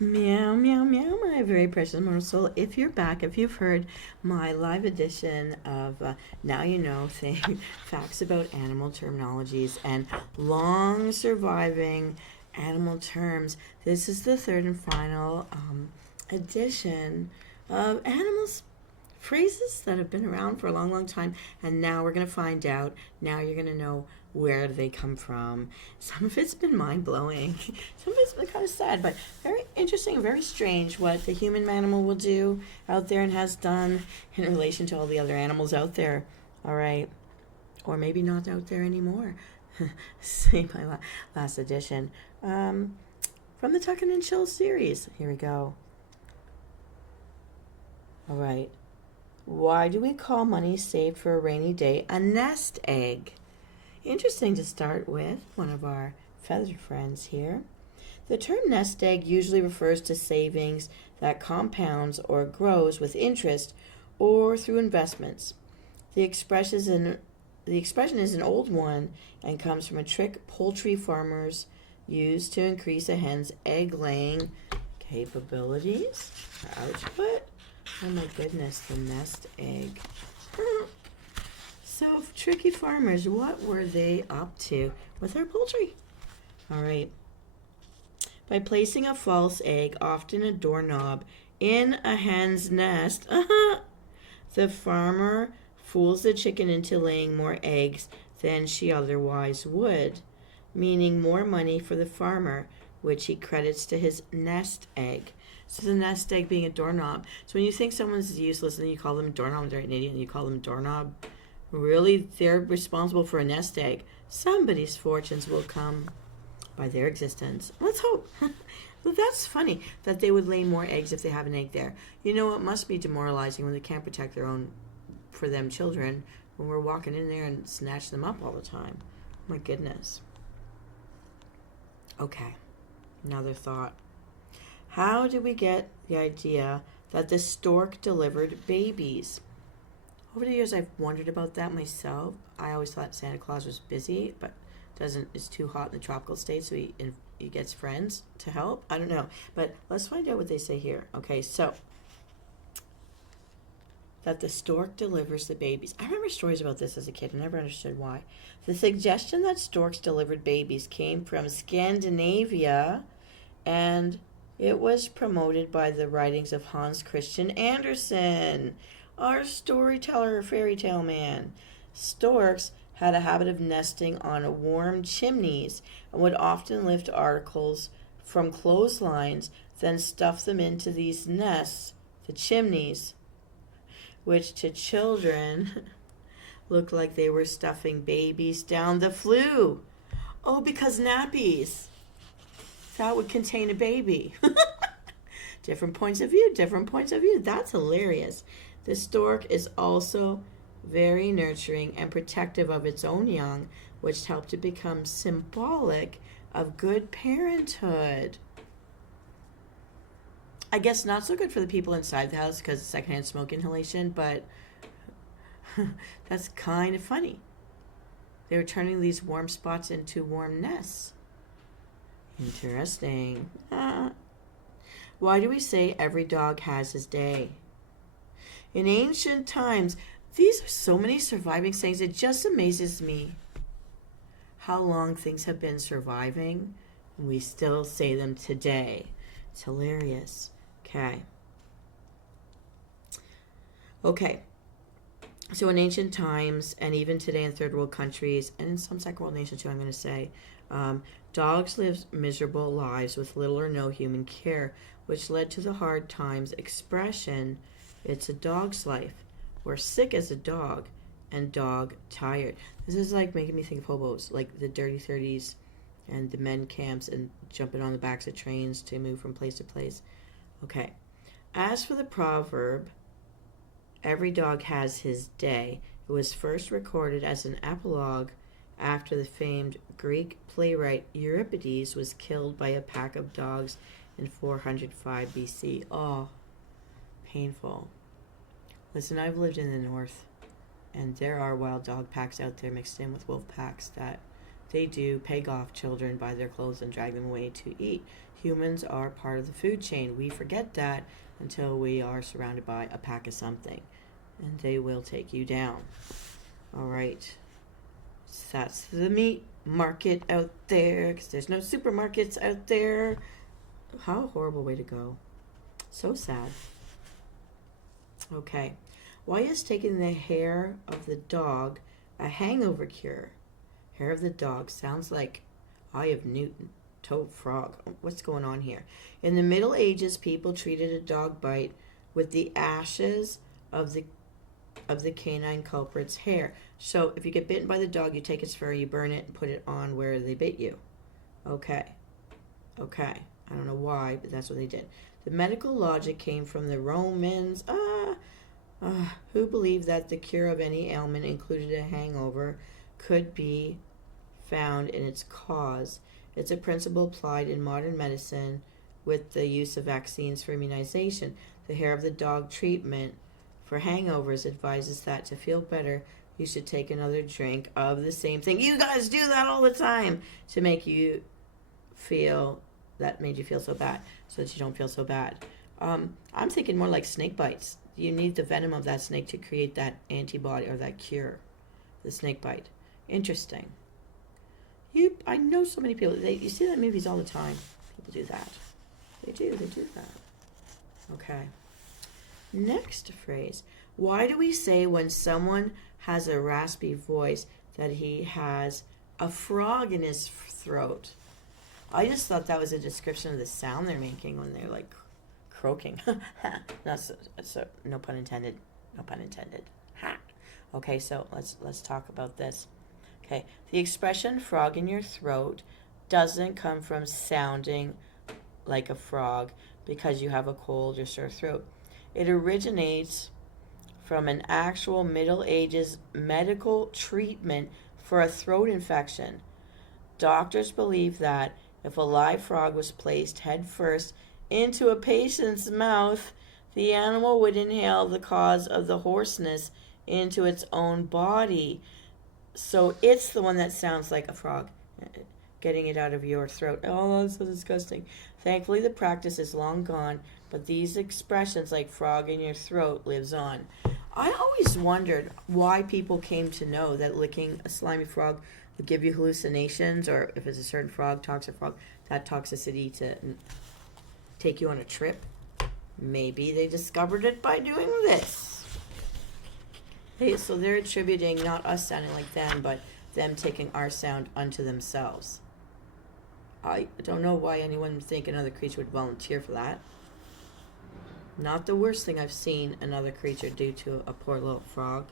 Meow, meow, meow, my very precious morsel. If you're back, if you've heard my live edition of Now You Know thing, facts about animal terminologies and long surviving animal terms, this is the third and final edition of animals phrases that have been around for a long, long time. And now we're going to find out. Now you're going to know where they come from. Some of it's been mind blowing. Some of it's been kind of sad, but very interesting and very strange what the human animal will do out there and has done in relation to all the other animals out there. All right. Or maybe not out there anymore. Say my last edition. From the Tuckin' and Chill series. Here we go. All right. Why do we call money saved for a rainy day a nest egg? Interesting to start with, one of our feathered friends here. The term nest egg usually refers to savings that compounds or grows with interest or through investments. The expression is an old one and comes from a trick poultry farmers use to increase a hen's egg-laying capabilities, output. Oh my goodness, the nest egg. So, tricky farmers, what were they up to with their poultry? All right. By placing a false egg, often a doorknob, in a hen's nest, the farmer fools the chicken into laying more eggs than she otherwise would, meaning more money for the farmer, which he credits to his nest egg. So the nest egg being a doorknob. So when you think someone's useless and you call them a doorknob, they're an idiot, and you call them a doorknob, really they're responsible for a nest egg. Somebody's fortunes will come by their existence. Let's hope. Well, that's funny that they would lay more eggs if they have an egg there. You know, it must be demoralizing when they can't protect their own, for them children, when we're walking in there and snatch them up all the time. My goodness. Okay, another thought. How did we get the idea that the stork delivered babies? Over the years, I've wondered about that myself. I always thought Santa Claus was busy, but it's too hot in the tropical states, so he gets friends to help. I don't know, but let's find out what they say here. Okay, so that the stork delivers the babies. I remember stories about this as a kid. I never understood why. The suggestion that storks delivered babies came from Scandinavia, and it was promoted by the writings of Hans Christian Andersen, our storyteller, fairy tale man. Storks had a habit of nesting on warm chimneys and would often lift articles from clotheslines, then stuff them into these nests, the chimneys, which to children looked like they were stuffing babies down the flue. Oh, because nappies. That would contain a baby. Different points of view, different points of view. That's hilarious. The stork is also very nurturing and protective of its own young, which helped it become symbolic of good parenthood. I guess not so good for the people inside the house because of secondhand smoke inhalation, but that's kind of funny. They were turning these warm spots into warm nests. Interesting. Why do we say every dog has his day? In ancient times, these are so many surviving sayings. It just amazes me how long things have been surviving, and we still say them today. It's hilarious. Okay. So in ancient times, and even today in third world countries, and in some second world nations too, I'm going to say, dogs lived miserable lives with little or no human care, which led to the hard times expression, it's a dog's life. We're sick as a dog, and dog tired. This is like making me think of hobos, like the dirty 30s and the men camps and jumping on the backs of trains to move from place to place. Okay. As for the proverb, every dog has his day, it was first recorded as an apologue after the famed Greek playwright Euripides was killed by a pack of dogs in 405 BC. Oh, painful. Listen, I've lived in the north, and there are wild dog packs out there mixed in with wolf packs that they do peg off children, buy their clothes, and drag them away to eat. Humans are part of the food chain. We forget that until we are surrounded by a pack of something, and they will take you down. All right. So that's the meat market out there, because there's no supermarkets out there. How a horrible way to go. So sad. Okay. Why is taking the hair of the dog a hangover cure? Hair of the dog sounds like Eye of Newton. Toad frog. What's going on here? In the Middle Ages, people treated a dog bite with the ashes of the canine culprit's hair. So if you get bitten by the dog, you take its fur, you burn it, and put it on where they bit you. Okay. I don't know why, but that's what they did. The medical logic came from the Romans, who believed that the cure of any ailment, including a hangover, could be found in its cause. It's a principle applied in modern medicine with the use of vaccines for immunization. The hair of the dog treatment for hangovers advises that to feel better, you should take another drink of the same thing. You guys do that all the time to make you feel, that made you feel so bad, so that you don't feel so bad. I'm thinking more like snake bites. You need the venom of that snake to create that antibody or that cure, the snake bite. Interesting. I know so many people, you see that in movies all the time. People do that. They do that. Okay. Next phrase. Why do we say when someone has a raspy voice that he has a frog in his throat? I just thought that was a description of the sound they're making when they're like croaking. No pun intended. No pun intended. Ha. Okay, so let's talk about this. Okay, the expression frog in your throat doesn't come from sounding like a frog because you have a cold or sore throat. It originates from an actual Middle Ages medical treatment for a throat infection. Doctors believed that if a live frog was placed head first into a patient's mouth, the animal would inhale the cause of the hoarseness into its own body. So it's the one that sounds like a frog, getting it out of your throat. Oh, that's so disgusting. Thankfully, the practice is long gone, but these expressions like frog in your throat lives on. I always wondered why people came to know that licking a slimy frog would give you hallucinations, or if it's a certain frog, toxic frog, that toxicity to take you on a trip. Maybe they discovered it by doing this. Hey, so they're attributing not us sounding like them, but them taking our sound unto themselves. I don't know why anyone would think another creature would volunteer for that. Not the worst thing I've seen another creature do to a poor little frog.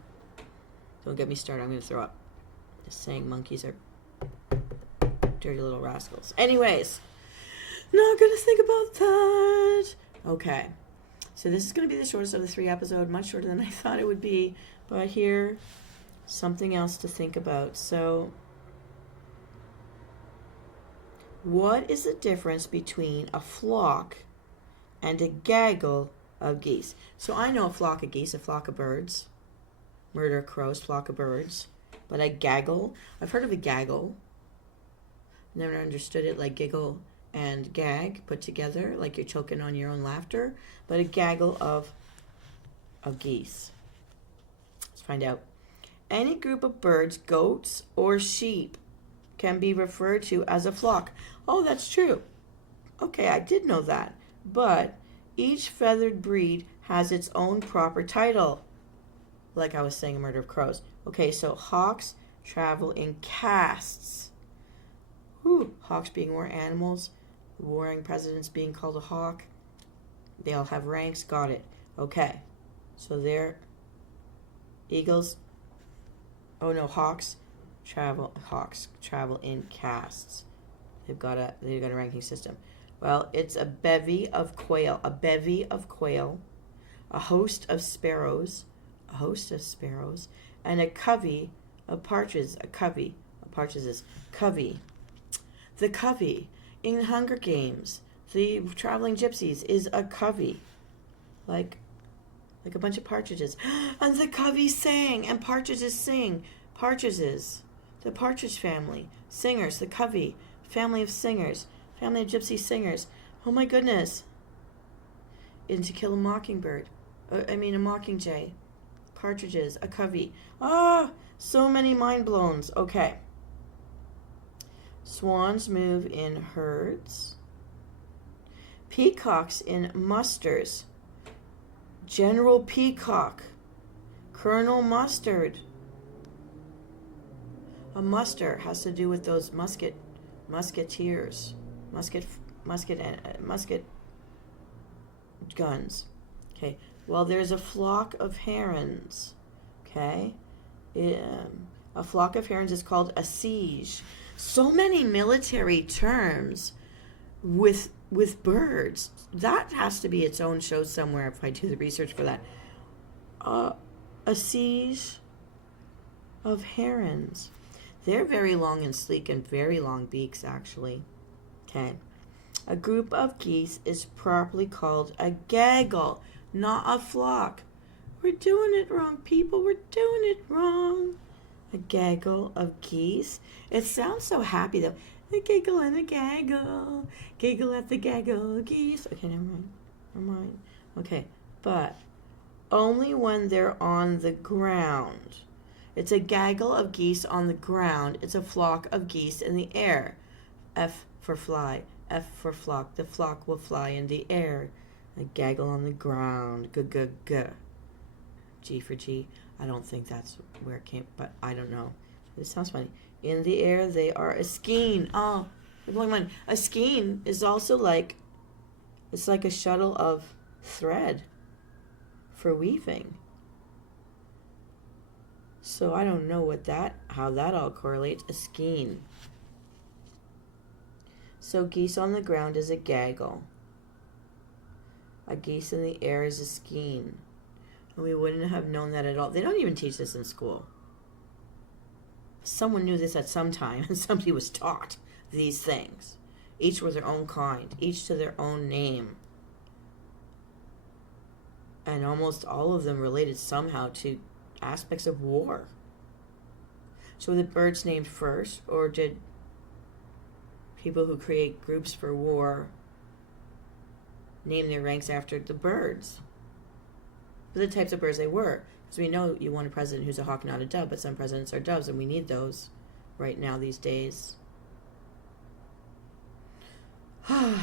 Don't get me started, I'm going to throw up. Just saying monkeys are dirty little rascals. Anyways, not going to think about that. Okay, so this is going to be the shortest of the 3 episodes, much shorter than I thought it would be. But here, something else to think about. So, what is the difference between a flock and a gaggle of geese? So I know a flock of geese, a flock of birds. Murder crows, flock of birds. But a gaggle, I've heard of a gaggle. Never understood it, like giggle and gag put together, like you're choking on your own laughter. But a gaggle of geese. Let's find out. Any group of birds, goats, or sheep can be referred to as a flock. Oh, that's true. Okay, I did know that. But each feathered breed has its own proper title. Like I was saying, a murder of crows. Okay, so hawks travel in castes. Hawks being war animals, warring presidents being called a hawk. They all have ranks. Got it. Okay, so they're eagles. Oh no, hawks travel in castes. They've got a ranking system. Well, it's a bevy of quail, a host of sparrows, and a covey of partridges. A covey of partridges is covey. The covey in Hunger Games, the traveling gypsies is a covey, like a bunch of partridges. And the covey sang, and partridges sing. Partridges. the partridge family, singers, the covey, family of singers, family of gypsy singers. Oh my goodness. In To Kill a Mockingbird. A mockingjay. Partridges, a covey. So many mind blowns. Okay. Swans move in herds. Peacocks in musters. General Peacock. Colonel Mustard. A muster has to do with those musketeers. Musket guns. Okay. Well, there's a flock of herons. Okay. A flock of herons is called a siege. So many military terms with birds. That has to be its own show somewhere if I do the research for that. A siege of herons. They're very long and sleek and very long beaks, actually. Okay. A group of geese is properly called a gaggle, not a flock. We're doing it wrong, people. We're doing it wrong. A gaggle of geese. It sounds so happy, though. A giggle and a gaggle. Giggle at the gaggle geese. Okay, never mind. Okay, but only when they're on the ground. It's a gaggle of geese on the ground. It's a flock of geese in the air. F for fly. F for flock. The flock will fly in the air. A gaggle on the ground. G. G for G. I don't think that's where it came, but I don't know. It sounds funny. In the air, they are a skein. Oh, a skein is also it's like a shuttle of thread for weaving. So I don't know how that all correlates. A skein. So geese on the ground is a gaggle. A geese in the air is a skein. And we wouldn't have known that at all. They don't even teach this in school. Someone knew this at some time, and somebody was taught these things. Each were their own kind, each to their own name. And almost all of them related somehow to aspects of war. So were the birds named first, or did people who create groups for war name their ranks after the birds? The types of birds they were. Because we know you want a president who's a hawk, not a dove, but some presidents are doves, and we need those right now these days. Then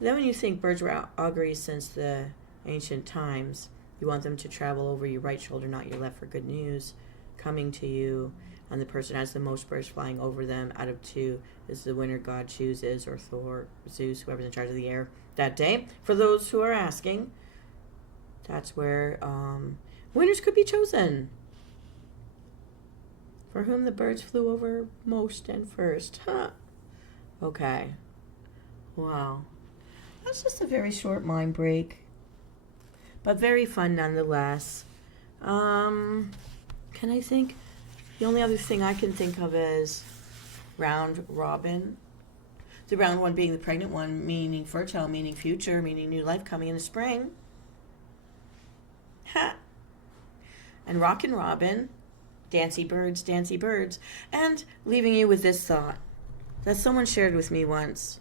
when you think birds were auguries since the ancient times, you want them to travel over your right shoulder, not your left, for good news coming to you, and the person has the most birds flying over them out of two is the winner god chooses, or Thor, Zeus, whoever's in charge of the air that day. For those who are asking, that's where winners could be chosen. For whom the birds flew over most and first. Okay. Wow. That's just a very short mind break, but very fun nonetheless. Can I think? The only other thing I can think of is round robin. The round one being the pregnant one, meaning fertile, meaning future, meaning new life coming in the spring. Ha! And rockin' robin, dancy birds, and leaving you with this thought that someone shared with me once.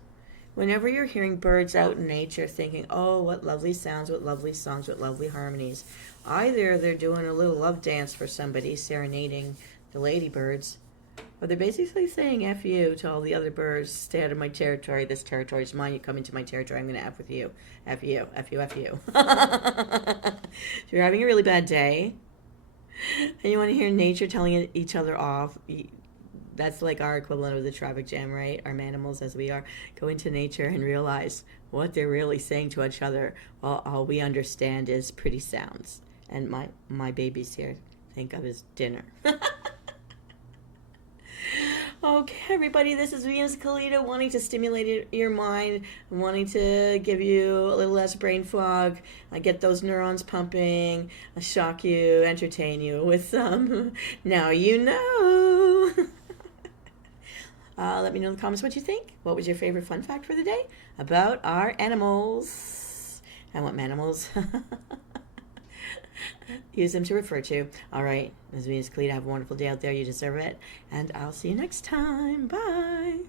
Whenever you're hearing birds out in nature thinking, oh, what lovely sounds, what lovely songs, what lovely harmonies, either they're doing a little love dance for somebody, serenading the ladybirds, or they're basically saying F you to all the other birds. Stay out of my territory. This territory is mine. You come into my territory, I'm going to F with you. F you, F you, F you. If you're having a really bad day and you want to hear nature telling each other off, that's like our equivalent of the traffic jam, right? Our manimals, as we are, go into nature and realize what they're really saying to each other. Well, all we understand is pretty sounds. And my baby's here. Think of his dinner. Okay, everybody, this is Venus Callida, wanting to stimulate your mind, wanting to give you a little less brain fog, get those neurons pumping, shock you, entertain you with some now you know. Let me know in the comments what you think. What was your favorite fun fact for the day about our animals? And what manimals Use them to refer to. All right. As me as Callida, have a wonderful day out there. You deserve it. And I'll see you next time. Bye.